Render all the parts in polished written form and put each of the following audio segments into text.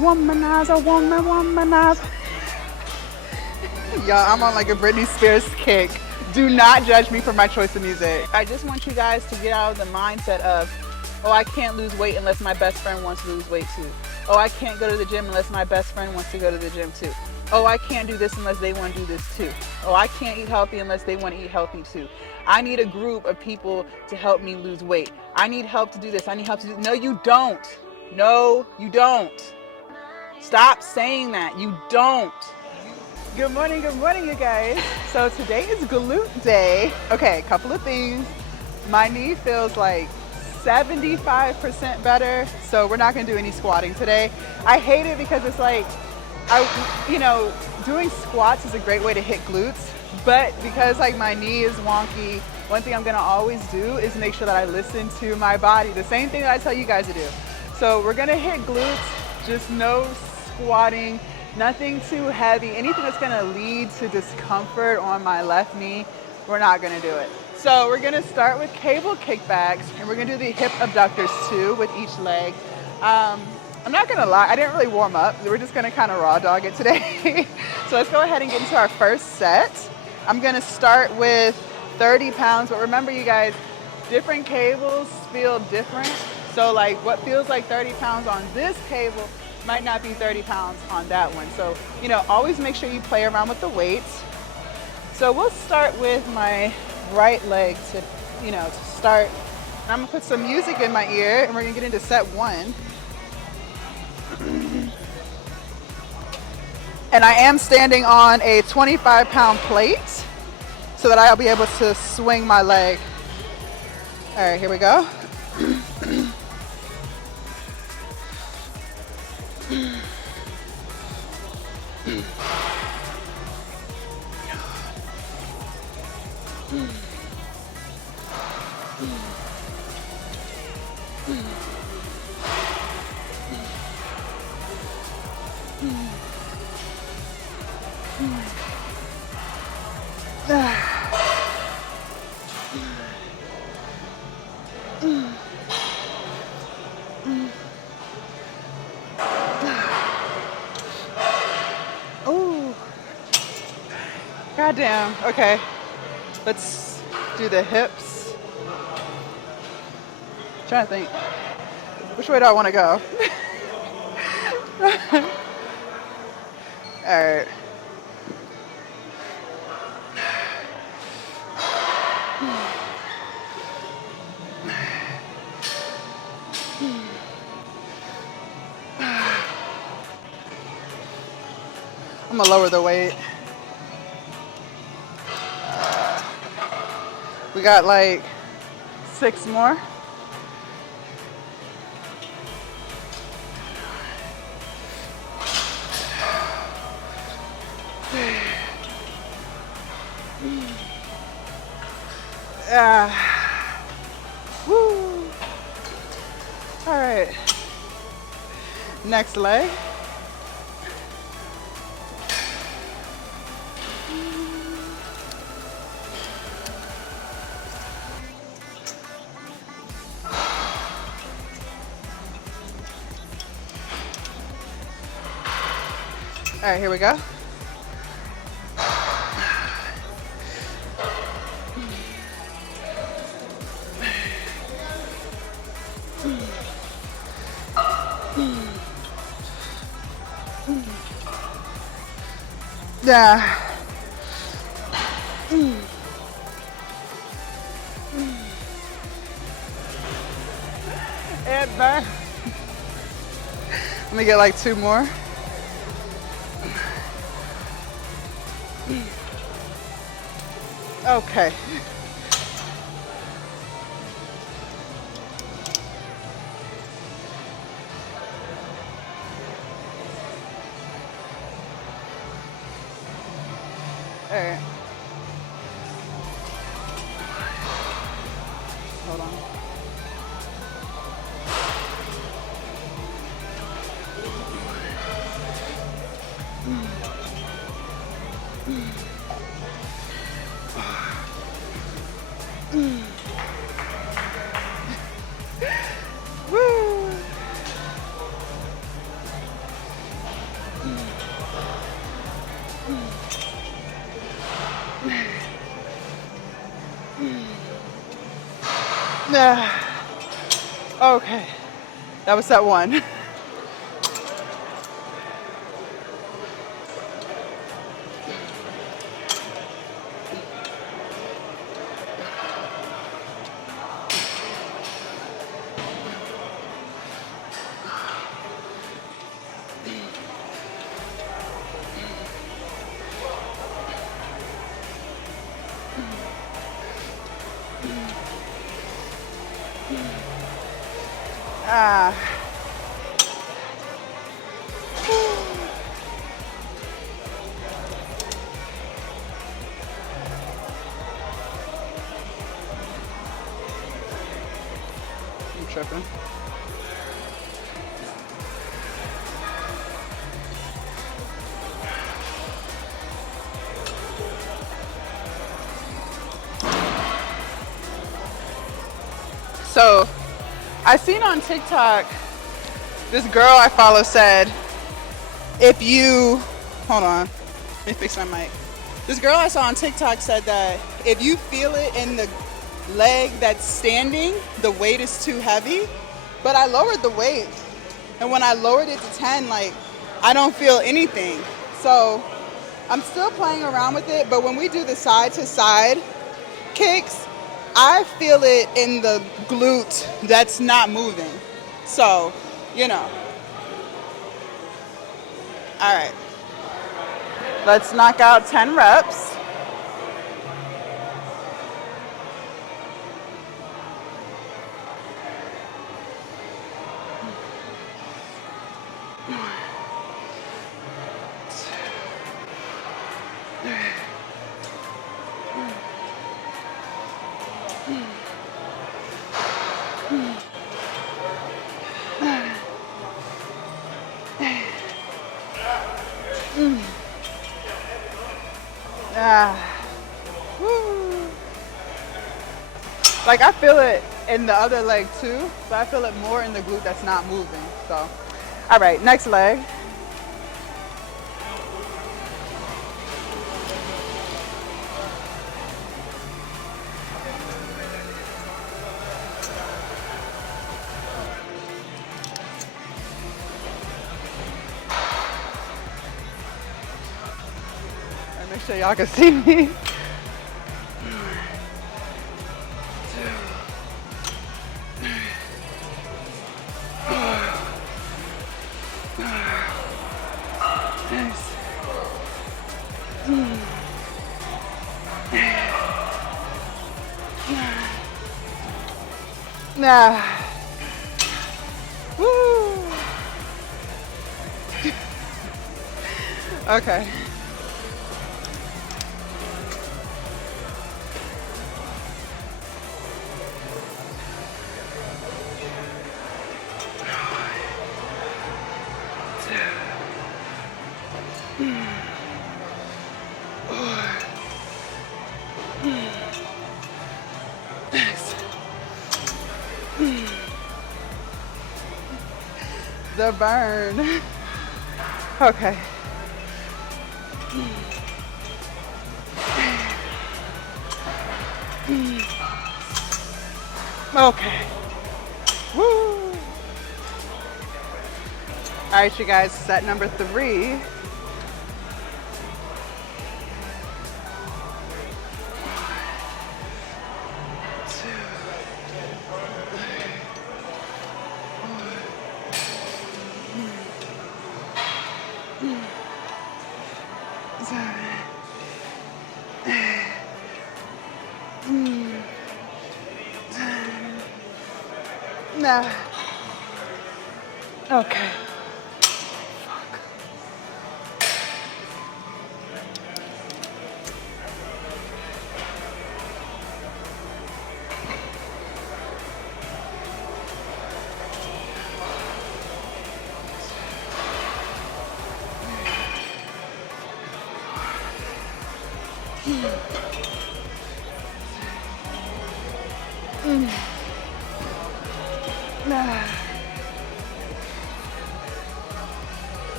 Womanizer, womanizer. Y'all, I'm on like a Britney Spears kick. Do not judge me for my choice of music. I just want you guys to get out of the mindset of, oh, I can't lose weight unless my best friend wants to lose weight too. Oh, I can't go to the gym unless my best friend wants to go to the gym too. Oh, I can't do this unless they want to do this too. Oh, I can't eat healthy unless they want to eat healthy too. I need a group of people to help me lose weight. I need help to do this. I need help to do. No, you don't. No, you don't. Stop saying that. You don't. Good morning, you guys. So today is glute day. Okay, a couple of things. My knee feels like 75% better, so we're not gonna do any squatting today. I hate it because it's like, doing squats is a great way to hit glutes, but because like my knee is wonky, one thing I'm gonna always do is make sure that I listen to my body. The same thing that I tell you guys to do. So we're gonna hit glutes, just no squatting, nothing too heavy. Anything that's gonna lead to discomfort on my left knee, we're not gonna do it. So we're gonna start with cable kickbacks, and we're gonna do the hip abductors too with each leg. I'm not gonna lie, I didn't really warm up. We're just gonna kind of raw dog it today. So let's go ahead and get into our first set. I'm gonna start with 30 pounds, but remember you guys, different cables feel different. So like what feels like 30 pounds on this cable might not be 30 pounds on that one. So, always make sure you play around with the weights. So we'll start with my right leg to start. I'm gonna put some music in my ear and we're gonna get into set one. And I am standing on a 25-pound plate so that I'll be able to swing my leg. All right, here we go. Ooh. Goddamn. Okay. Let's do the hips. I'm trying to think. Which way do I want to go? All right. I'm gonna lower the weight. We got like 6 more. Woo. All right. Next leg. All right, here we go. Yeah. It burns. Let me get like 2 more. Okay. All right. Hold on. Woo. Okay, that was set one. Ah. I'm tripping. So, I seen on TikTok, this girl I follow said, if you, hold on, let me fix my mic. This girl I saw on TikTok said that if you feel it in the leg that's standing, the weight is too heavy. But I lowered the weight, and when I lowered it to 10, like, I don't feel anything. So I'm still playing around with it, but when we do the side to side kicks, I feel it in the glute that's not moving. So, you know. All right. Let's knock out 10 reps. Woo. Like, I feel it in the other leg too, but I feel it more in the glute that's not moving. So, all right, next leg. Make sure y'all can see me. Nah. Woo. Okay. The burn. Okay. Okay. Woo. All right, you guys, set number 3. Nah. Okay.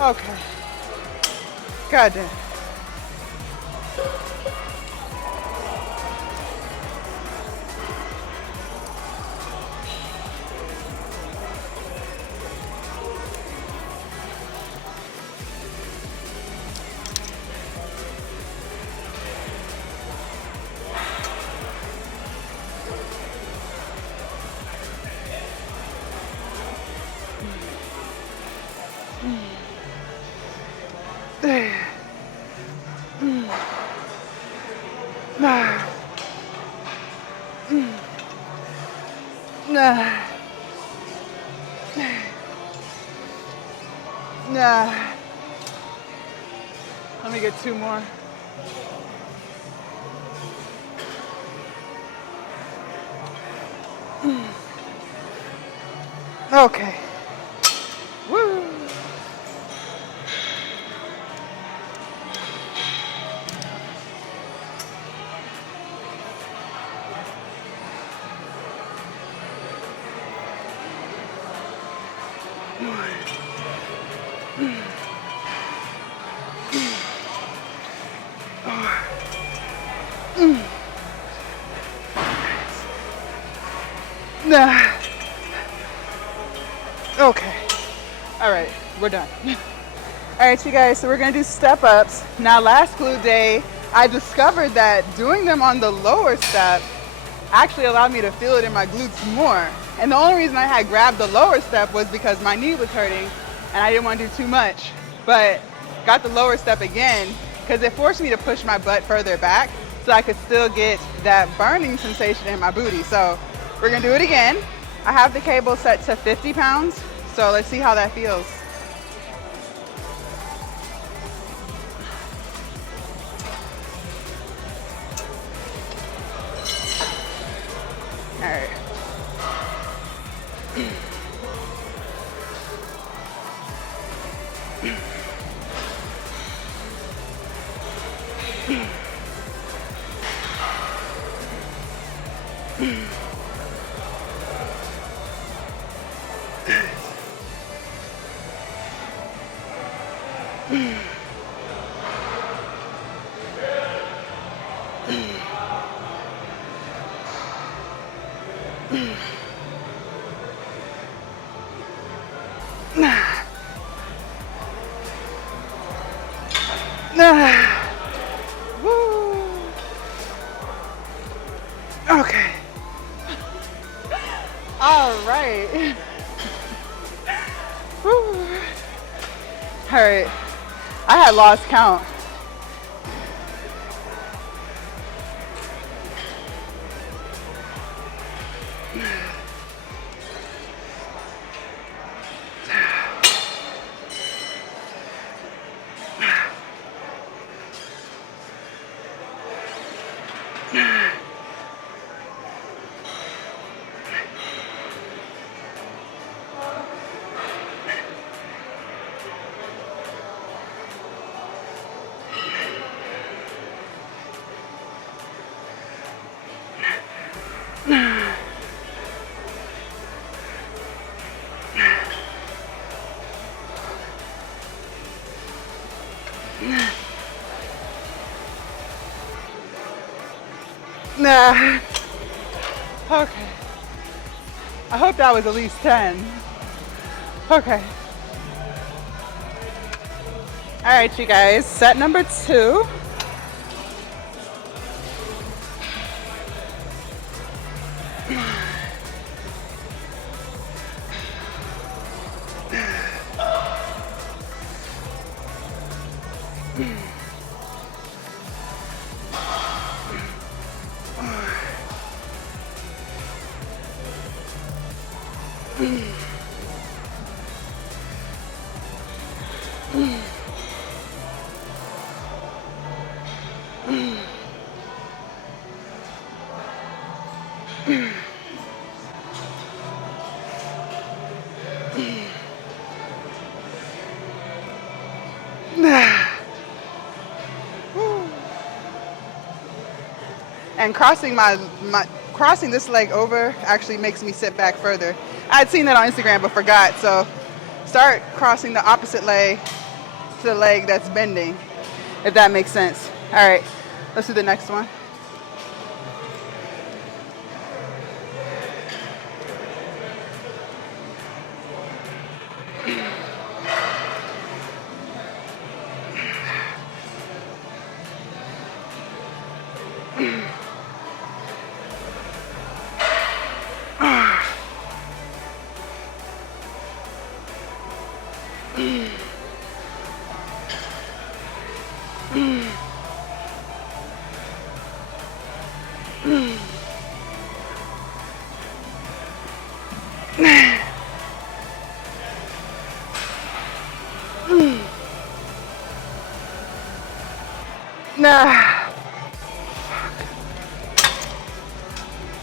Okay. Goddamn. Nah. Nah. Let me get 2 more. Okay. Woo. Nah. Okay. All right, we're done. All right, you guys, so we're gonna do step ups. Now, last glute day, I discovered that doing them on the lower step actually allowed me to feel it in my glutes more. And the only reason I had grabbed the lower step was because my knee was hurting and I didn't want to do too much. But got the lower step again because it forced me to push my butt further back so I could still get that burning sensation in my booty. So we're gonna do it again. I have the cable set to 50 pounds, so let's see how that feels. All right. Woo. Okay. All right. Woo. All right. I had lost count. Nah. Okay. I hope that was at least 10. Okay. All right, you guys, set number 2. And crossing this leg over actually makes me sit back further. I had seen that on Instagram but forgot, so start crossing the opposite leg to the leg that's bending, if that makes sense. All right, let's do the next one. Nah.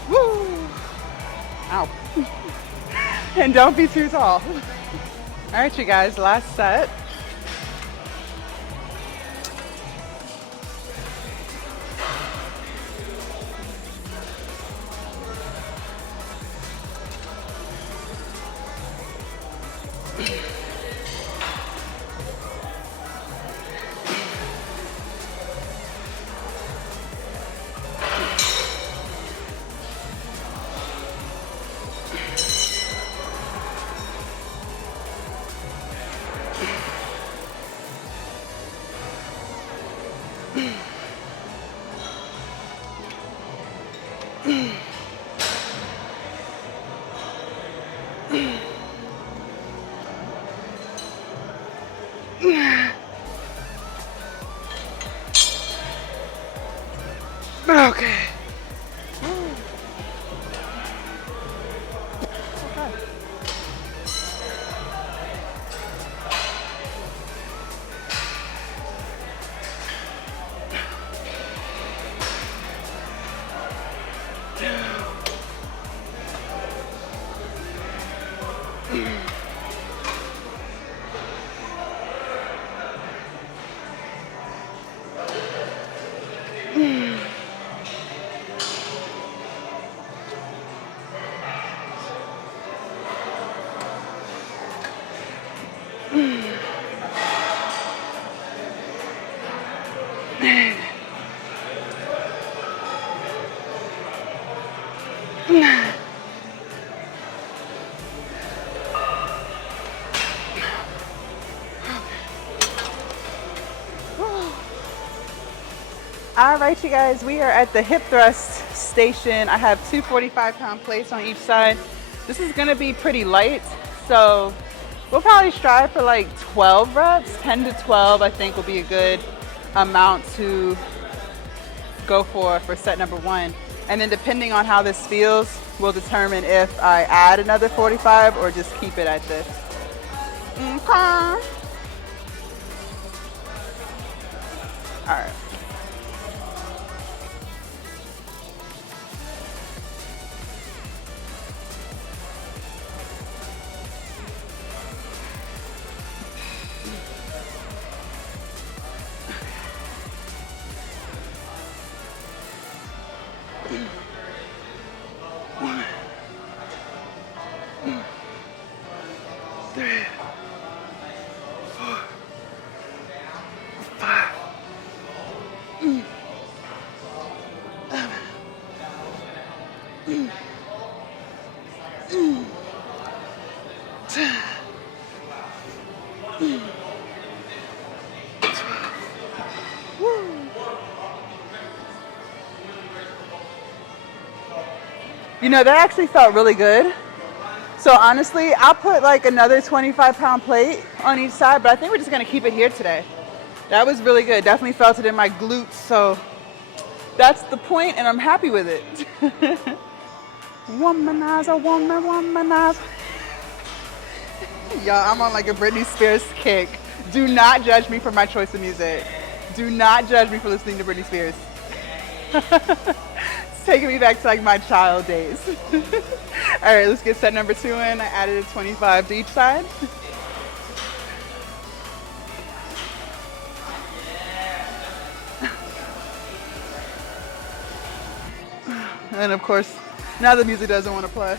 Woo. Ow. And don't be too tall. All right, you guys, last set. Okay. All right, you guys, we are at the hip thrust station. I have two 45-pound plates on each side. This is gonna be pretty light, so we'll probably strive for like 12 reps. 10 to 12, I think, will be a good amount to go for set number one. And then depending on how this feels, will determine if I add another 45 or just keep it at this. Okay. All right. You know, that actually felt really good. So honestly, I'll put like another 25-pound plate on each side, but I think we're just gonna keep it here today. That was really good. Definitely felt it in my glutes, so that's the point, and I'm happy with it. Womanizer, woman, womanizer. Y'all, I'm on like a Britney Spears kick. Do not judge me for my choice of music. Do not judge me for listening to Britney Spears. It's taking me back to like my child days. All right, let's get set number two in. I added a 25 to each side. And of course, now the music doesn't want to play.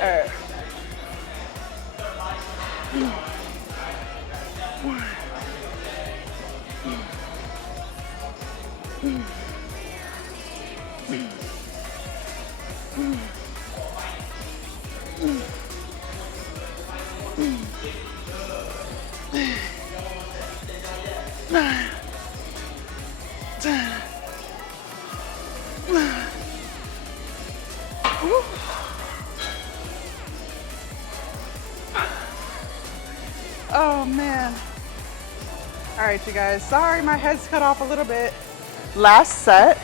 All right. Oh man. All right, you guys, sorry my head's cut off a little bit. Last set,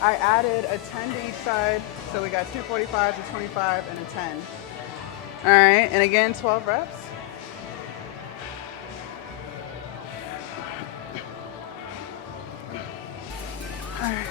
I added a 10 to each side. So we got two 45s, a 25, and a 10. All right, and again, 12 reps. All right.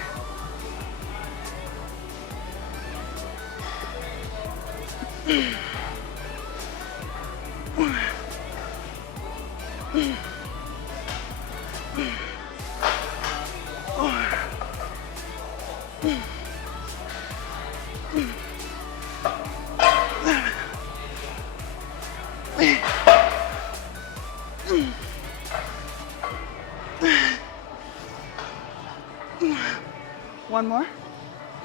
One more.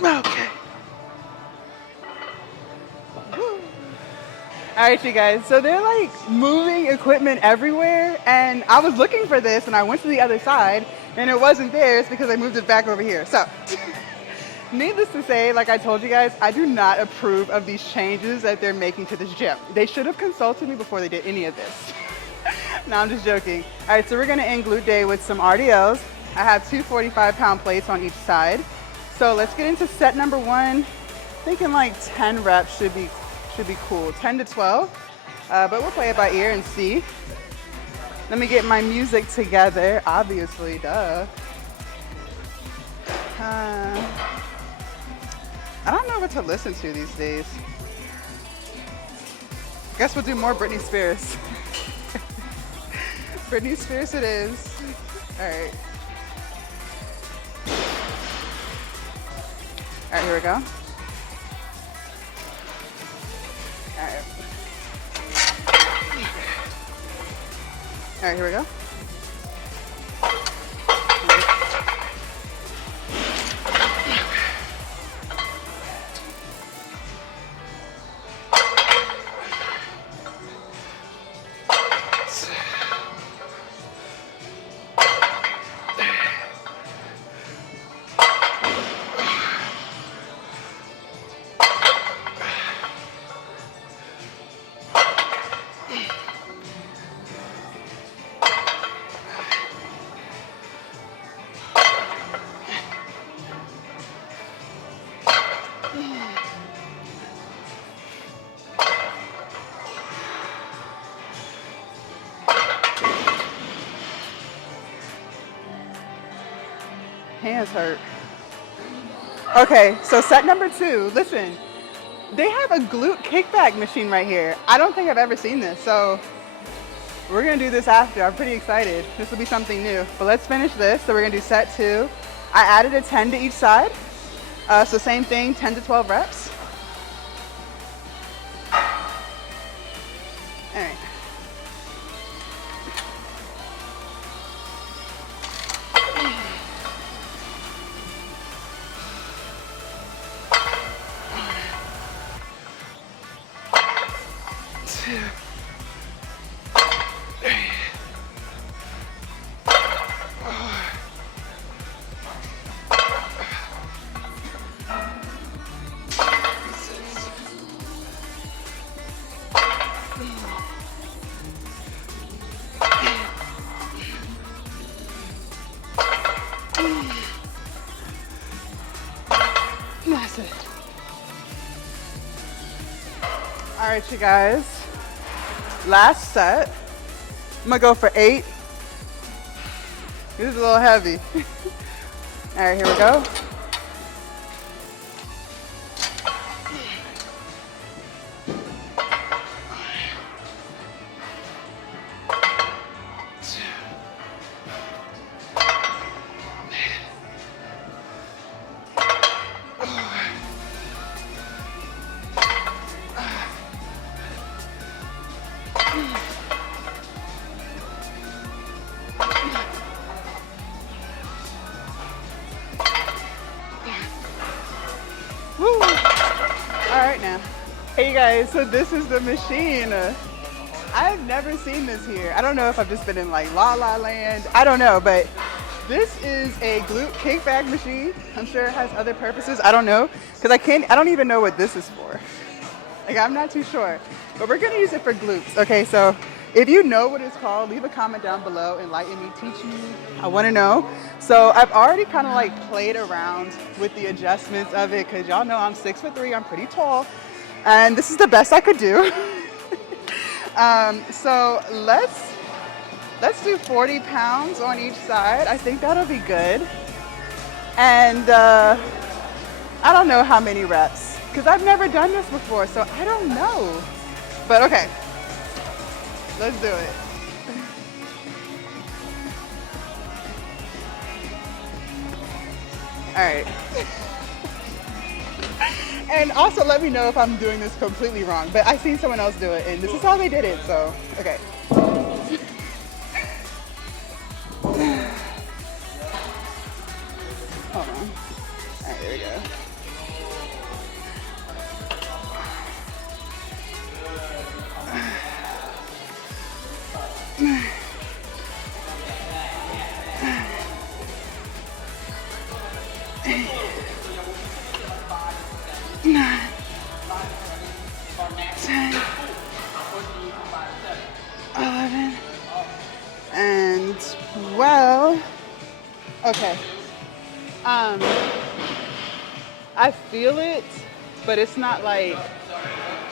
Okay. All right, you guys. So they're like moving equipment everywhere, and I was looking for this, and I went to the other side, and it wasn't there. It's because I moved it back over here. So, needless to say, like I told you guys, I do not approve of these changes that they're making to this gym. They should have consulted me before they did any of this. No, I'm just joking. All right, so we're gonna end glute day with some RDLs. I have two 45-pound plates on each side. So let's get into set number one. Thinking like 10 reps should be cool, 10 to 12. But we'll play it by ear and see. Let me get my music together, obviously, duh. I don't know what to listen to these days. Guess we'll do more Britney Spears. Britney Spears it is. All right. All right, here we go. All right. All right, here we go. Hands hurt. Okay, so set number two, listen, they have a glute kickback machine right here. I don't think I've ever seen this, so we're gonna do this after. I'm pretty excited. This will be something new, but let's finish this. So we're gonna do set two. I added a 10 to each side. So same thing, 10 to 12 reps. All right. That's it. All right, you guys. Last set. I'm gonna go for 8. This is a little heavy. All right, here we go. Woo. All right now. Hey you guys, so this is the machine. I've never seen this here. I don't know if I've just been in like La La Land. I don't know, but this is a glute kickback machine. I'm sure it has other purposes. I don't know, because I don't even know what this is for. Like, I'm not too sure, but we're gonna use it for glutes. Okay, so if you know what it's called, leave a comment down below, enlighten me, teach me. I wanna know. So I've already kind of like played around with the adjustments of it, because y'all know I'm 6'3", I'm pretty tall, and this is the best I could do. So let's do 40 pounds on each side. I think that'll be good. And I don't know how many reps because I've never done this before, so I don't know. But okay, let's do it. All right. And also let me know if I'm doing this completely wrong. But I seen someone else do it, and this is how they did it. So okay. Hold on. All right, there we go. Nine, 10, 11, and 12. Okay. I feel it, but it's not like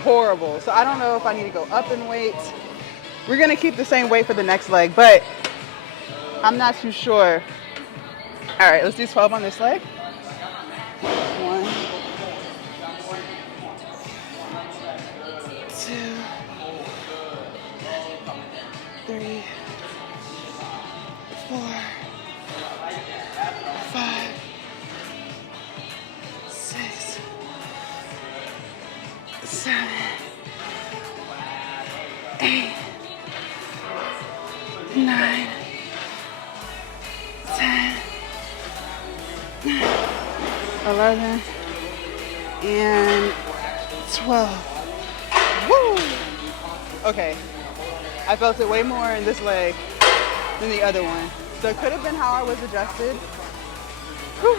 horrible. So I don't know if I need to go up in weight. We're gonna keep the same weight for the next leg, but I'm not too sure. All right, let's do 12 on this leg. 1, 2, 3, 4, 5, 6, 7, 8, 9, 10, 11, and 12. Woo! Okay, I felt it way more in this leg than the other one. So it could have been how I was adjusted. Whew.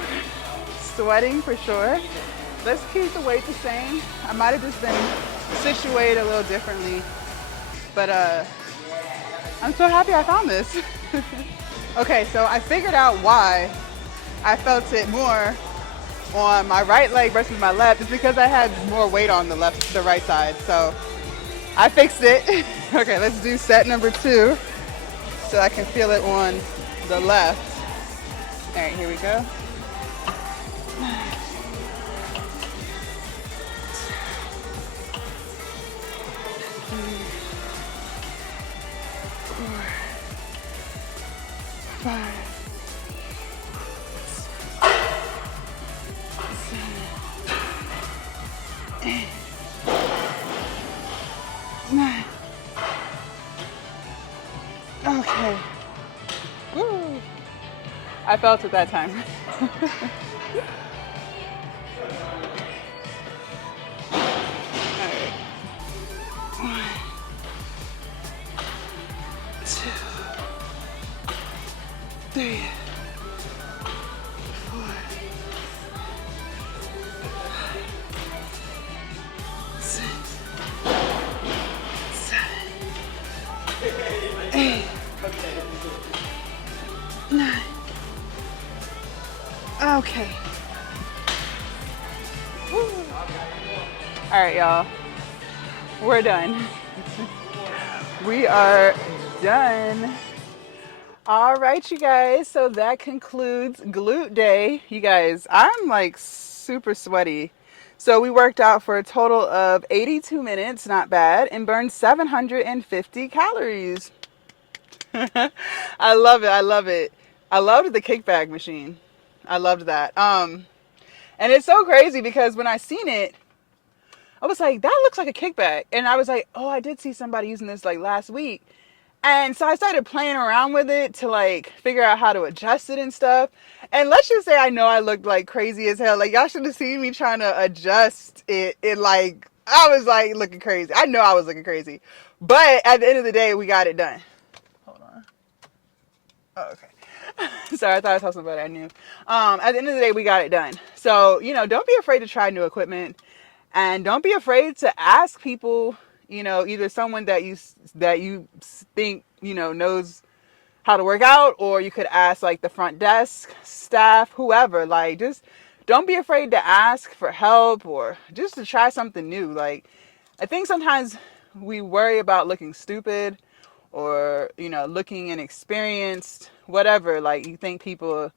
Sweating for sure. Let's keep the weight the same. I might have just been situated a little differently. But I'm so happy I found this. Okay, so I figured out why I felt it more on my right leg versus my left. It's because I had more weight on the right side. So I fixed it. Okay, let's do set number 2 so I can feel it on the left. All right, here we go. 5, 7, 8, 9. Okay. Woo. I felt it that time. Alright. 1, 2, 3, 4, 6, 7, 8, 9. Okay. Woo. All right, y'all. We're done. We are done. All right, you guys. So that concludes glute day. You guys, I'm like super sweaty. So we worked out for a total of 82 minutes, not bad, and burned 750 calories. I love it. I love it. I loved the kickback machine. I loved that. And it's so crazy because when I seen it, I was like, that looks like a kickback. And I was like, oh, I did see somebody using this like last week. And so I started playing around with it to like figure out how to adjust it and stuff. And let's just say I know I looked like crazy as hell. Like y'all should have seen me trying to adjust it. Like, I was like looking crazy. I know I was looking crazy. But at the end of the day, we got it done. Hold on. Oh, okay. Sorry, I thought I saw somebody I knew. At the end of the day, we got it done. So, don't be afraid to try new equipment. And don't be afraid to ask people, either someone that you think, knows how to work out, or you could ask like the front desk staff, whoever. Like, just don't be afraid to ask for help or just to try something new. Like, I think sometimes we worry about looking stupid or, looking inexperienced, whatever. Like, you think people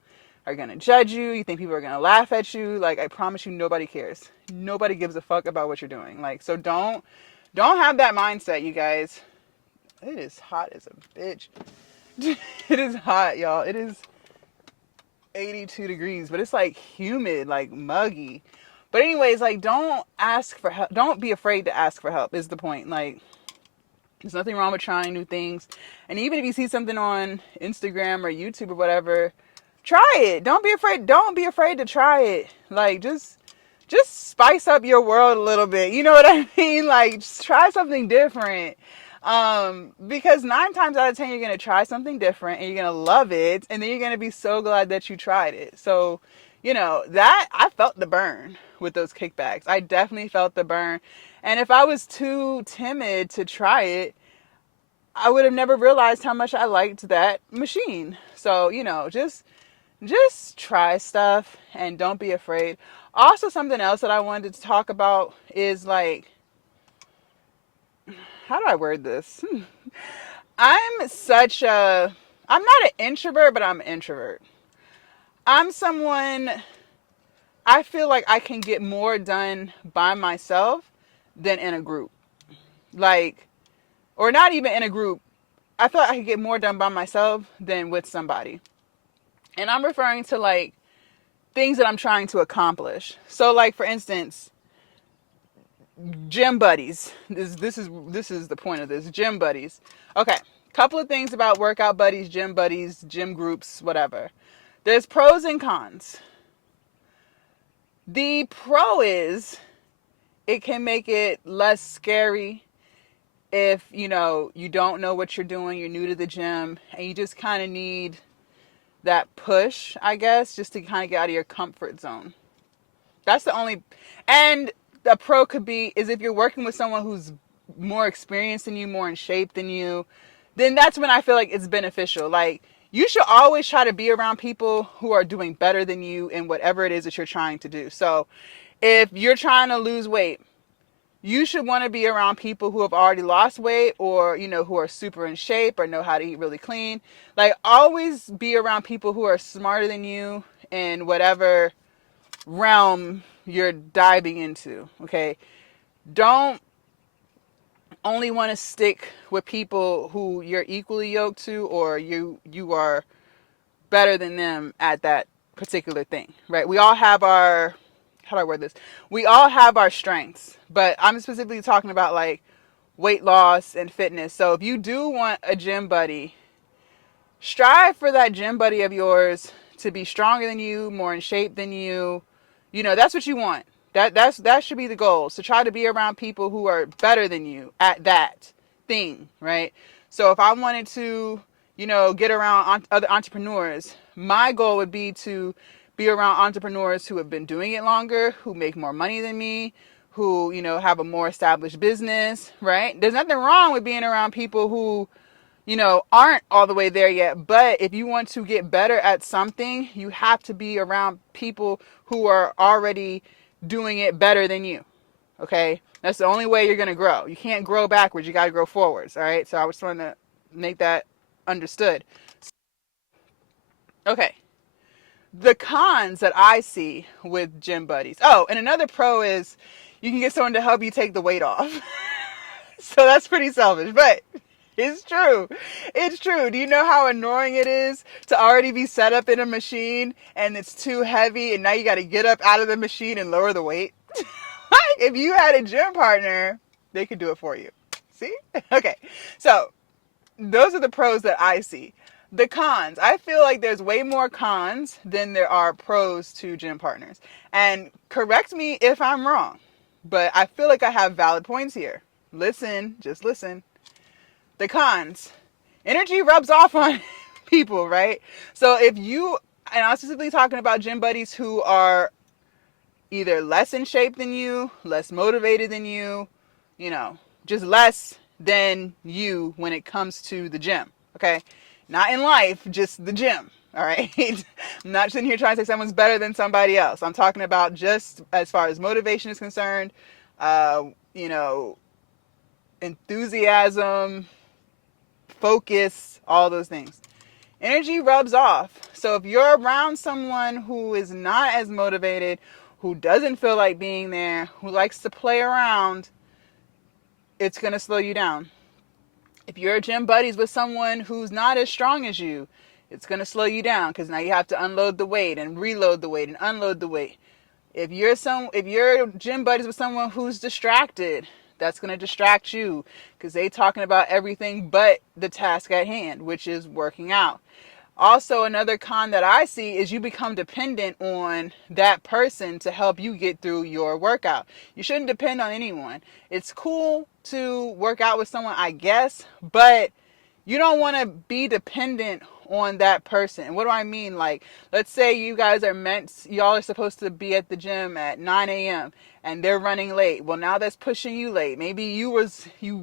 are going to judge you. You think people are going to laugh at you. Like, I promise you, nobody cares. Nobody gives a fuck about what you're doing. Like, so don't have that mindset, you guys. It is hot as a bitch. It is hot, y'all. It is 82 degrees, but it's like humid, like muggy. But anyways, like, don't ask for help. Don't be afraid to ask for help is the point. Like, there's nothing wrong with trying new things. And even if you see something on Instagram or YouTube or whatever, try it. Don't be afraid. Don't be afraid to try it. Like, just spice up your world a little bit. You know what I mean? Like, just try something different. Because 9 times out of 10, you're going to try something different and you're going to love it. And then you're going to be so glad that you tried it. So, that I felt the burn with those kickbacks. I definitely felt the burn. And if I was too timid to try it, I would have never realized how much I liked that machine. So, just try stuff and don't be afraid. Also, something else that I wanted to talk about is, like, how do I word this? I'm not an introvert, but I'm an introvert. I'm someone, I feel like I can get more done by myself than in a group. Like, or not even in a group. I feel like I can get more done by myself than with somebody. And I'm referring to, like, things that I'm trying to accomplish. So, like, for instance, gym buddies. This is the point of this. Gym buddies. Okay. Couple of things about workout buddies, gym groups, whatever. There's pros and cons. The pro is it can make it less scary if, you don't know what you're doing, you're new to the gym, and you just kind of need that push, I guess, just to kind of get out of your comfort zone. That's the only, and the pro could be is if you're working with someone who's more experienced than you, more in shape than you, then that's when I feel like it's beneficial. Like, you should always try to be around people who are doing better than you in whatever it is that you're trying to do. So if you're trying to lose weight, you should want to be around people who have already lost weight or, who are super in shape or know how to eat really clean. Like, always be around people who are smarter than you in whatever realm you're diving into, okay? Don't only want to stick with people who you're equally yoked to or you are better than them at that particular thing, right? We all have our, how do I word this? We all have our strengths, but I'm specifically talking about, like, weight loss and fitness. So if you do want a gym buddy, strive for that gym buddy of yours to be stronger than you, more in shape than you. That's what you want. That should be the goal. So try to be around people who are better than you at that thing, right? So if I wanted to, get around other entrepreneurs, my goal would be to be around entrepreneurs who have been doing it longer, who make more money than me, who, have a more established business, right? There's nothing wrong with being around people who, aren't all the way there yet. But if you want to get better at something, you have to be around people who are already doing it better than you. Okay? That's the only way you're going to grow. You can't grow backwards. You got to grow forwards. All right? So I was trying to make that understood. Okay. The cons that I see with gym buddies. Oh, and another pro is you can get someone to help you take the weight off. So that's pretty selfish, but it's true. It's true. Do you know how annoying it is to already be set up in a machine and it's too heavy and now you got to get up out of the machine and lower the weight? Like, if you had a gym partner, they could do it for you. See? Okay. So those are the pros that I see. The cons. I feel like there's way more cons than there are pros to gym partners. And correct me if I'm wrong, but I feel like I have valid points here. Listen, just listen. The cons. Energy rubs off on people, right? So if you, and I'm specifically talking about gym buddies who are either less in shape than you, less motivated than you, just less than you when it comes to the gym, okay? Not in life, just the gym, all right? I'm not sitting here trying to say someone's better than somebody else. I'm talking about just as far as motivation is concerned, enthusiasm, focus, all those things. Energy rubs off. So if you're around someone who is not as motivated, who doesn't feel like being there, who likes to play around, it's going to slow you down. If you're gym buddies with someone who's not as strong as you, it's going to slow you down because now you have to unload the weight and reload the weight and unload the weight. If you're gym buddies with someone who's distracted, that's going to distract you because they talking about everything but the task at hand, which is working out. Also, another con that I see is you become dependent on that person to help you get through your workout. You shouldn't depend on anyone. It's cool to work out with someone, I guess, but you don't want to be dependent on that person. What do I mean? Like, let's say y'all are supposed to be at the gym at 9 a.m. and they're running late. Well, now that's pushing you late. Maybe you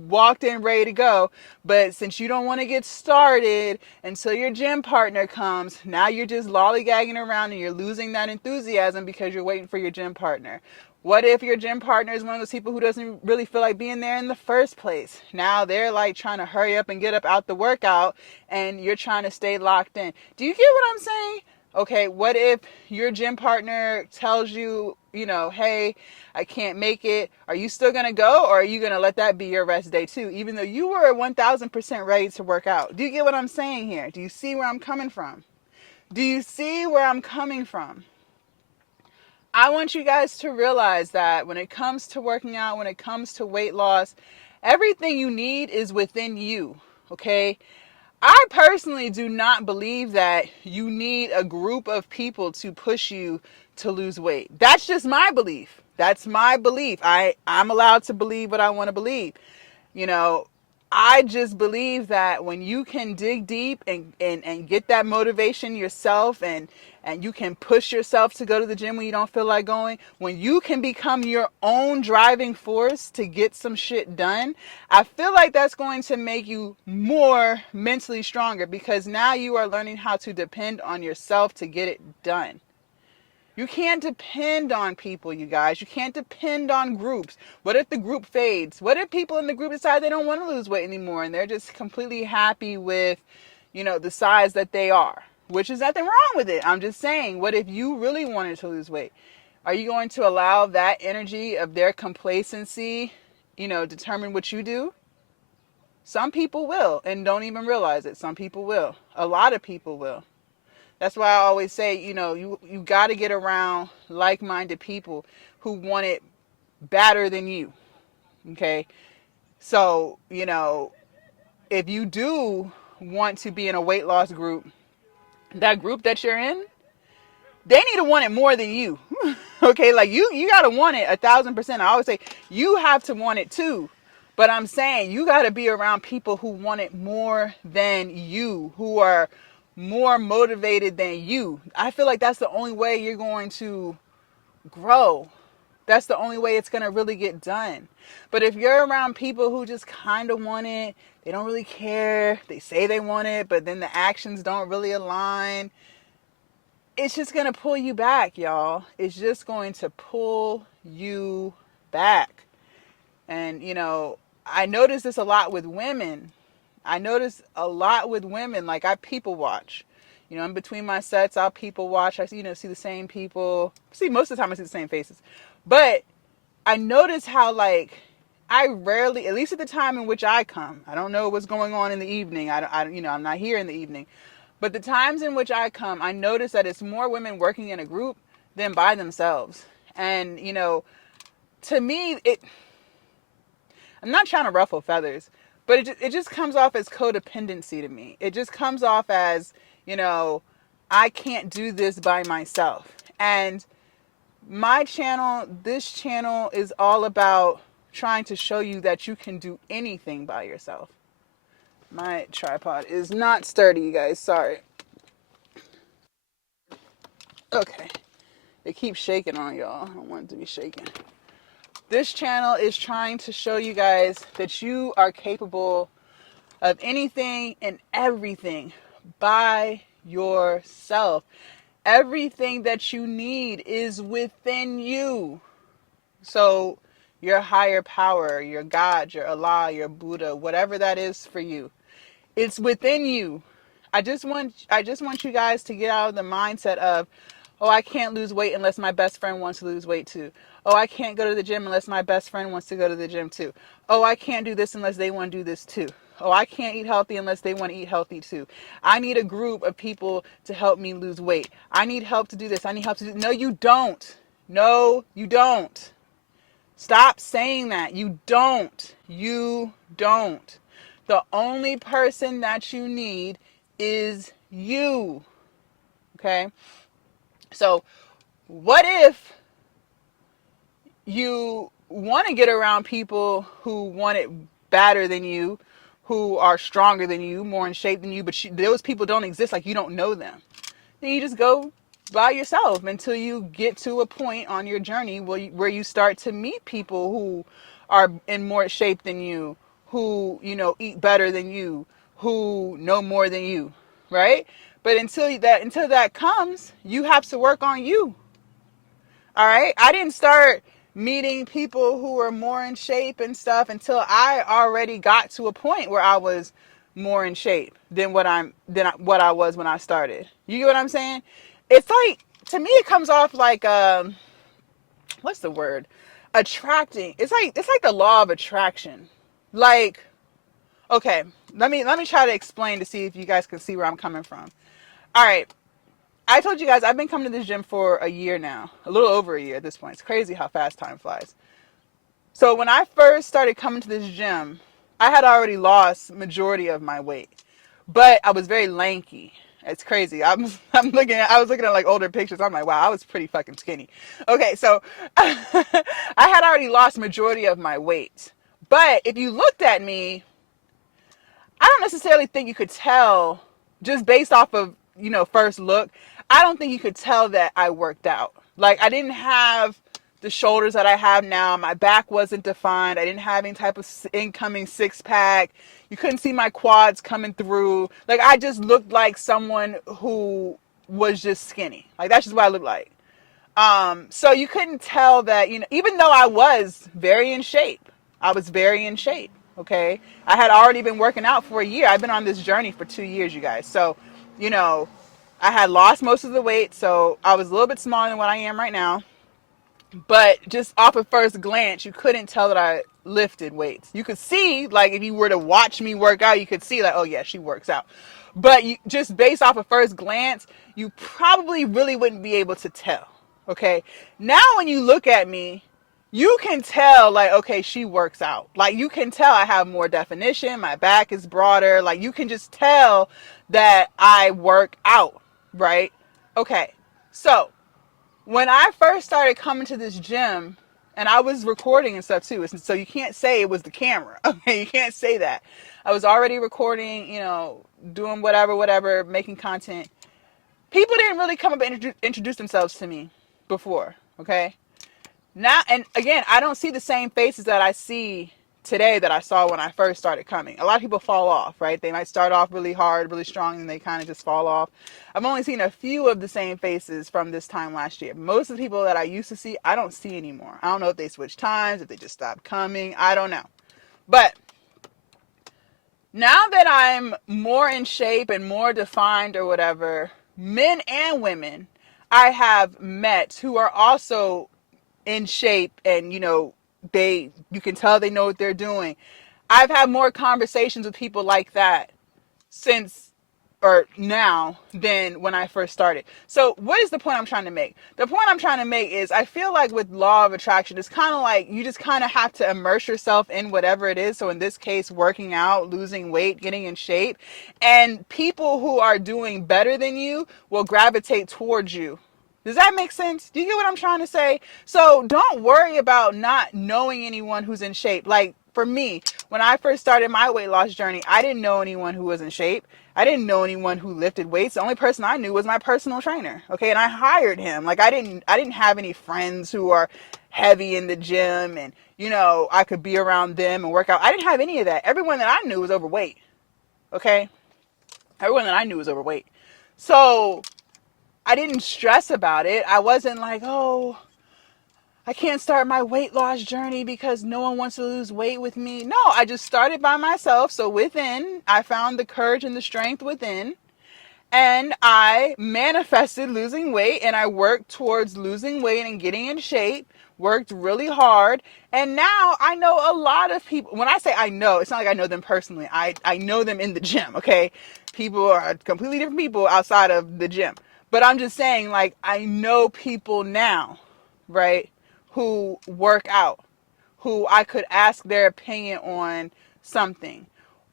walked in ready to go, but since you don't want to get started until your gym partner comes, now you're just lollygagging around and you're losing that enthusiasm because you're waiting for your gym partner. What if your gym partner is one of those people who doesn't really feel like being there in the first place? Now they're like trying to hurry up and get up out the workout and you're trying to stay locked in. Do you get what I'm saying? Okay, what if your gym partner tells you, hey, I can't make it. Are you still going to go, or are you going to let that be your rest day too, even though you were 1000% ready to work out? Do you get what I'm saying here? Do you see where I'm coming from? Do you see where I'm coming from? I want you guys to realize that when it comes to working out, when it comes to weight loss, everything you need is within you, okay? I personally do not believe that you need a group of people to push you to lose weight. That's just my belief. That's my belief. I'm allowed to believe what I want to believe. You know, I just believe that when you can dig deep and get that motivation yourself and you can push yourself to go to the gym when you don't feel like going, when you can become your own driving force to get some shit done, I feel like that's going to make you more mentally stronger because now you are learning how to depend on yourself to get it done. You can't depend on people, you guys. You can't depend on groups. What if the group fades? What if people in the group decide they don't want to lose weight anymore and they're just completely happy with, the size that they are? Which is nothing wrong with it. I'm just saying, what if you really wanted to lose weight? Are you going to allow that energy of their complacency, determine what you do? Some people will and don't even realize it. Some people will. A lot of people will. That's why I always say, you got to get around like-minded people who want it better than you, okay? So, if you do want to be in a weight loss group, that group that you're in, they need to want it more than you, okay? Like, you got to want it 1,000%. I always say, you have to want it too. But I'm saying you got to be around people who want it more than you, who are more motivated than you. I feel like that's the only way you're going to grow. That's the only way it's going to really get done. But if you're around people who just kind of want it, they don't really care, they say they want it, but then the actions don't really align, it's just going to pull you back, y'all. It's just going to pull you back. And, I notice this a lot with women. Like, I people watch. In between my sets, I'll people watch. I see the same people. See, most of the time I see the same faces. But I notice how, like, I rarely, at least at the time in which I come, I don't know what's going on in the evening. I'm not here in the evening. But the times in which I come, I notice that it's more women working in a group than by themselves. And, to me, I'm not trying to ruffle feathers, but it just comes off as codependency to me. It just comes off as, I can't do this by myself. And this channel is all about trying to show you that you can do anything by yourself. My tripod is not sturdy, you guys. Sorry. Okay. It keeps shaking on y'all. I don't want it to be shaking. This channel is trying to show you guys that you are capable of anything and everything by yourself. Everything that you need is within you. So your higher power, your God, your Allah, your Buddha, whatever that is for you. It's within you. I just want you guys to get out of the mindset of, oh, I can't lose weight unless my best friend wants to lose weight too. Oh, I can't go to the gym unless my best friend wants to go to the gym too. Oh, I can't do this unless they want to do this too. Oh, I can't eat healthy unless they want to eat healthy too. I need a group of people to help me lose weight. I need help to do this. I need help to do. No, you don't. No, you don't. Stop saying that. You don't. You don't. The only person that you need is you. Okay? So, what if you want to get around people who want it better than you, who are stronger than you, more in shape than you, but those people don't exist, like you don't know them? Then you just go by yourself until you get to a point on your journey where you start to meet people who are in more shape than you, who, eat better than you, who know more than you, right? But until that comes, you have to work on you. All right? I didn't start meeting people who were more in shape and stuff until I already got to a point where I was more in shape than what I was when I started. You get what I'm saying? It's like, to me it comes off like what's the word? Attracting. It's like the law of attraction. Like, okay, let me try to explain to see if you guys can see where I'm coming from. All right. I told you guys I've been coming to this gym for a year now, a little over a year at this point. It's crazy how fast time flies. So when I first started coming to this gym, I had already lost majority of my weight, but I was very lanky. It's crazy. I was looking at like older pictures. I'm like, wow, I was pretty fucking skinny. Okay, so I had already lost majority of my weight. But if you looked at me, I don't necessarily think you could tell just based off of, first look. I don't think you could tell that I worked out. Like, I didn't have the shoulders that I have now. My back wasn't defined. I didn't have any type of incoming six pack. You couldn't see my quads coming through. Like, I just looked like someone who was just skinny. Like, that's just what I looked like. So you couldn't tell that, even though I was very in shape, I was very in shape. Okay. I had already been working out for a year. I've been on this journey for 2 years, you guys. So, I had lost most of the weight. So I was a little bit smaller than what I am right now. But just off of first glance, you couldn't tell that I lifted weights. You could see, like, if you were to watch me work out, you could see, like, oh yeah, she works out. But just based off of first glance, you probably really wouldn't be able to tell. Okay. Now when you look at me, you can tell, like, okay, she works out. Like, you can tell I have more definition. My back is broader. Like, you can just tell that I work out, right? Okay. So when I first started coming to this gym, and I was recording and stuff too, so you can't say it was the camera. Okay, you can't say that. I was already recording, doing whatever, making content. People didn't really come up and introduce themselves to me before, okay? Now, and again, I don't see the same faces that I see today that I saw when I first started coming. A lot of people fall off, right? They might start off really hard, really strong, and they kind of just fall off. I've only seen a few of the same faces from this time last year. Most of the people that I used to see, I don't see anymore. I don't know if they switched times, if they just stopped coming. I don't know. But now that I'm more in shape and more defined or whatever, men and women I have met who are also in shape, and you can tell they know what they're doing. I've had more conversations with people like that since or now than when I first started. So what is the point I'm trying to make? The point I'm trying to make is I feel like with law of attraction, it's kind of like you just kind of have to immerse yourself in whatever it is. So in this case, working out, losing weight, getting in shape, and people who are doing better than you will gravitate towards you. Does that make sense? Do you get what I'm trying to say? So don't worry about not knowing anyone who's in shape. Like for me, when I first started my weight loss journey, I didn't know anyone who was in shape. I didn't know anyone who lifted weights. The only person I knew was my personal trainer. Okay, and I hired him. Like I didn't have any friends who are heavy in the gym and I could be around them and work out. I didn't have any of that. Everyone that I knew was overweight. Okay? Everyone that I knew was overweight. So I didn't stress about it. I wasn't like, oh, I can't start my weight loss journey because no one wants to lose weight with me. No, I just started by myself. So within, I found the courage and the strength within, and I manifested losing weight, and I worked towards losing weight and getting in shape, worked really hard. And now I know a lot of people. When I say I know, it's not like I know them personally. I know them in the gym, okay? People are completely different people outside of the gym. But I'm just saying, like, I know people now, right, who work out, who I could ask their opinion on something,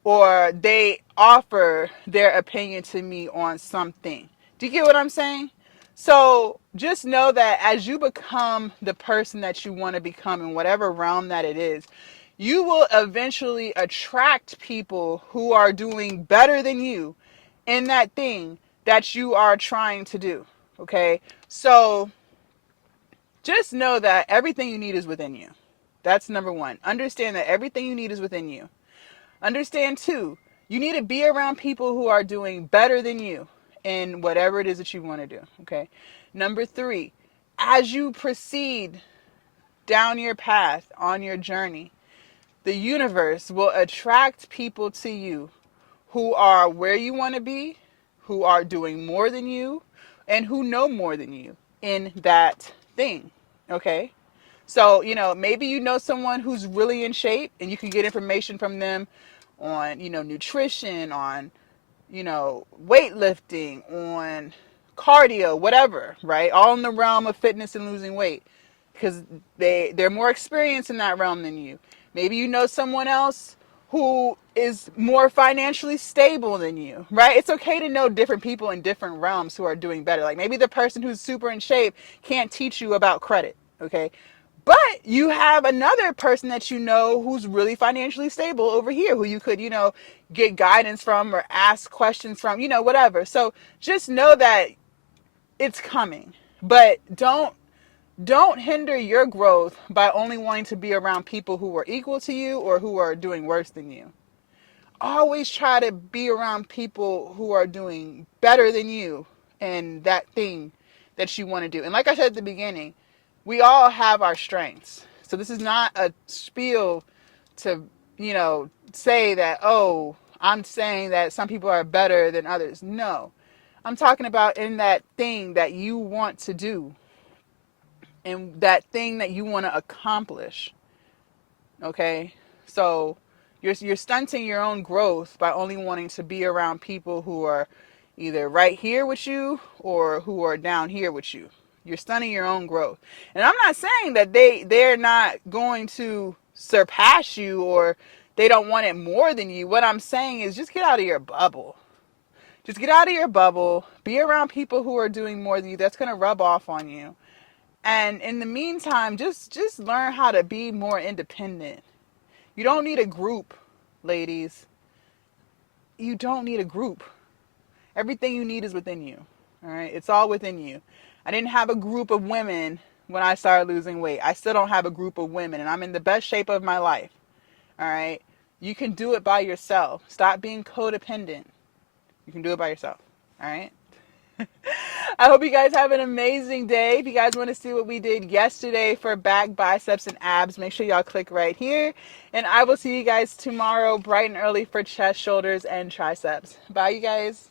or they offer their opinion to me on something. Do you get what I'm saying? So just know that as you become the person that you want to become in whatever realm that it is, you will eventually attract people who are doing better than you in that thing that you are trying to do. Okay? So just know that everything you need is within you. That's number one. Understand that everything you need is within you. Understand, too, you need to be around people who are doing better than you in whatever it is that you want to do. Okay. Number three, as you proceed down your path on your journey, the universe will attract people to you who are where you want to be, who are doing more than you, and who know more than you in that thing. Okay. So, maybe you know someone who's really in shape and you can get information from them on, nutrition, on, weightlifting, on cardio, whatever, right? All in the realm of fitness and losing weight because they're more experienced in that realm than you. Maybe you know someone else who is more financially stable than you, right? It's okay to know different people in different realms who are doing better. Like maybe the person who's super in shape can't teach you about credit, okay? But you have another person that you know who's really financially stable over here who you could, get guidance from or ask questions from, whatever. So just know that it's coming. But don't hinder your growth by only wanting to be around people who are equal to you or who are doing worse than you. Always try to be around people who are doing better than you in that thing that you want to do. And like I said at the beginning, we all have our strengths. So this is not a spiel to, say that, oh, I'm saying that some people are better than others. No. I'm talking about in that thing that you want to do and that thing that you want to accomplish. Okay? So you're stunting your own growth by only wanting to be around people who are either right here with you or who are down here with you. You're stunting your own growth. And I'm not saying that they're not going to surpass you or they don't want it more than you. What I'm saying is just get out of your bubble. Just get out of your bubble. Be around people who are doing more than you. That's going to rub off on you. And in the meantime, just learn how to be more independent. You don't need a group, ladies. You don't need a group. Everything you need is within you. All right? It's all within you. I didn't have a group of women when I started losing weight. I still don't have a group of women, and I'm in the best shape of my life. All right? You can do it by yourself. Stop being codependent. You can do it by yourself. All right? I hope you guys have an amazing day. If you guys want to see what we did yesterday for back, biceps, and abs, make sure y'all click right here. And I will see you guys tomorrow bright and early for chest, shoulders, and triceps. Bye, you guys.